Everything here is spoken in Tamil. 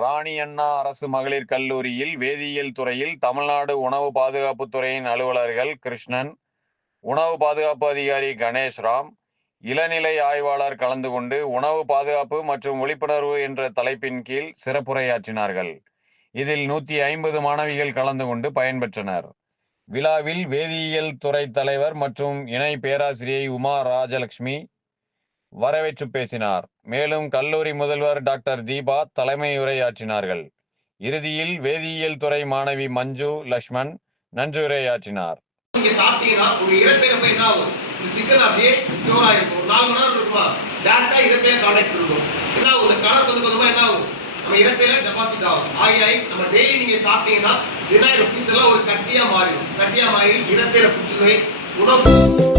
ராணி அண்ணா அரசு மகளிர் கல்லூரியில் வேதியியல் துறையில் தமிழ்நாடு உணவு பாதுகாப்பு துறையின் அலுவலர்கள் கிருஷ்ணன் உணவு பாதுகாப்பு அதிகாரி கணேஷ் ராம் இளநிலை ஆய்வாளர் கலந்து கொண்டு உணவு பாதுகாப்பு மற்றும் விழிப்புணர்வு என்ற தலைப்பின் கீழ் சிறப்புரையாற்றினார்கள். இதில் நூத்தி ஐம்பது மாணவிகள் கலந்து கொண்டு பயன்பெற்றனர். விழாவில் வேதியியல் துறை தலைவர் மற்றும் இணை பேராசிரியை உமா ராஜலட்சுமி வரவேற்று பேசினார். மேலும் கல்லூரி முதல்வர் டாக்டர் தீபா தலைமை உரையாற்றினார்கள் இறுதியில் வேதியியல் துறை மாணவி மஞ்சு லக்ஷ்மண் நன்றியுரையாற்றினார். நீங்க சாப்பிட்டீங்கன்னா ஆகும்? இந்த சிக்கன் அப்படியே ஸ்டோர் நாலு மணி நேரம் இருக்குமா? கான்டாக்ட் இருக்கும் என்ன ஆகும்? இந்த கலர் கொஞ்சம் என்ன ஆகும்? நம்ம இறப்பையில டெபாசிட் ஆகும். ஆகி ஆகி நம்ம டெய்லி சாப்பிட்டீங்கன்னா ஒரு மாறிடும். மாறி இறப்பையில புற்றுநோய் உணவு